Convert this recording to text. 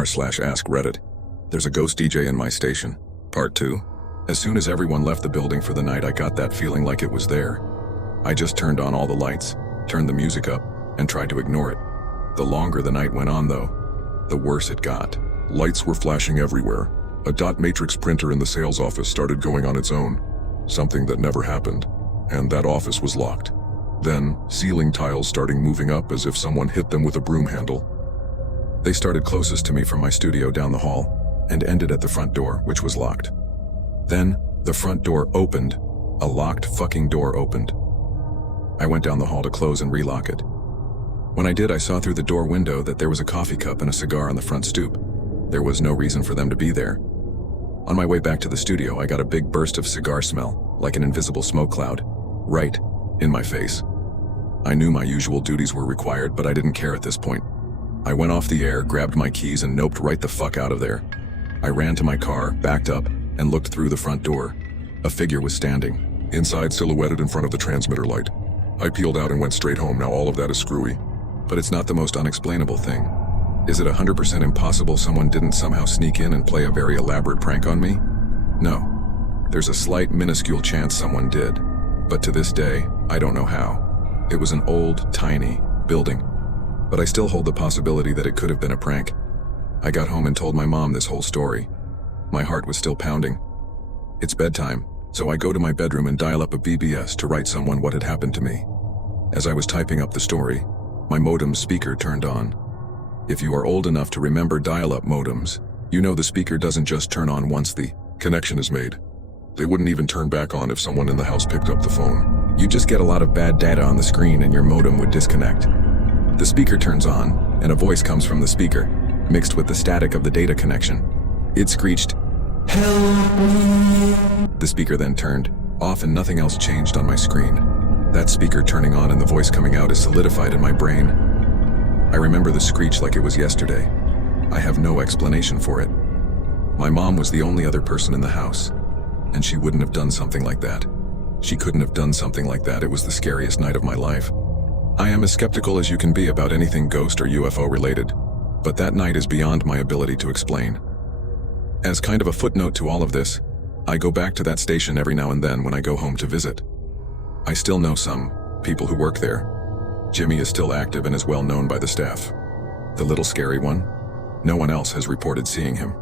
r/ask Reddit. There's a ghost DJ in my station. Part 2. As soon as everyone left the building for the night, I got that feeling like it was there. I just turned on all the lights, turned the music up, and tried to ignore it. The longer the night went on though, the worse it got. Lights were flashing everywhere. A dot matrix printer in the sales office started going on its own. Something that never happened. And that office was locked. Then, ceiling tiles starting moving up as if someone hit them with a broom handle. They started closest to me from my studio down the hall, and ended at the front door, which was locked. Then, the front door opened. A locked fucking door opened. I went down the hall to close and relock it. When I did, I saw through the door window that there was a coffee cup and a cigar on the front stoop. There was no reason for them to be there. On my way back to the studio, I got a big burst of cigar smell, like an invisible smoke cloud, right in my face. I knew my usual duties were required, but I didn't care at this point. I went off the air, grabbed my keys, and noped right the fuck out of there. I ran to my car, backed up, and looked through the front door. A figure was standing, inside silhouetted in front of the transmitter light. I peeled out and went straight home. Now all of that is screwy. But it's not the most unexplainable thing. Is it 100% impossible someone didn't somehow sneak in and play a very elaborate prank on me? No. There's a slight, minuscule chance someone did. But to this day, I don't know how. It was an old, tiny building. But I still hold the possibility that it could have been a prank. I got home and told my mom this whole story. My heart was still pounding. It's bedtime, so I go to my bedroom and dial up a BBS to write someone what had happened to me. As I was typing up the story, my modem speaker turned on. If you are old enough to remember dial-up modems, you know the speaker doesn't just turn on once the connection is made. They wouldn't even turn back on if someone in the house picked up the phone. You just get a lot of bad data on the screen and your modem would disconnect. The speaker turns on, and a voice comes from the speaker, mixed with the static of the data connection. It screeched, "Help me!" The speaker then turned off and nothing else changed on my screen. That speaker turning on and the voice coming out is solidified in my brain. I remember the screech like it was yesterday. I have no explanation for it. My mom was the only other person in the house, and she wouldn't have done something like that. She couldn't have done something like that. It was the scariest night of my life. I am as skeptical as you can be about anything ghost or UFO related, but that night is beyond my ability to explain. As kind of a footnote to all of this, I go back to that station every now and then when I go home to visit. I still know some people who work there. Jimmy is still active and is well known by the staff. The little scary one? No one else has reported seeing him.